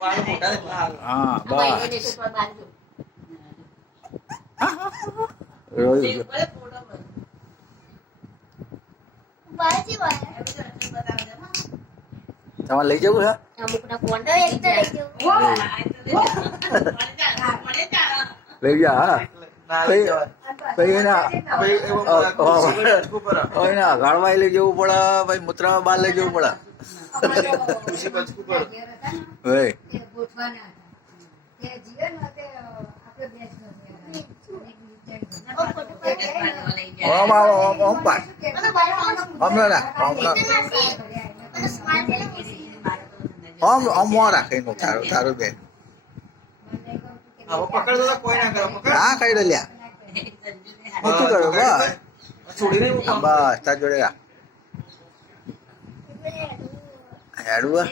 હા બસ રોઈ તમારે લઈ જવું છે લઈ જા હા ગાળવા લઈ જવું પડે ભાઈ મૂત્રામાં બહાર લઈ જવું પડે ઓમ આવો ઓમ પાડ ઓમ રાખે તારું તારું બેન હા કઈ લ્યા હું શું કરું બસ તાર જોડે હેડવું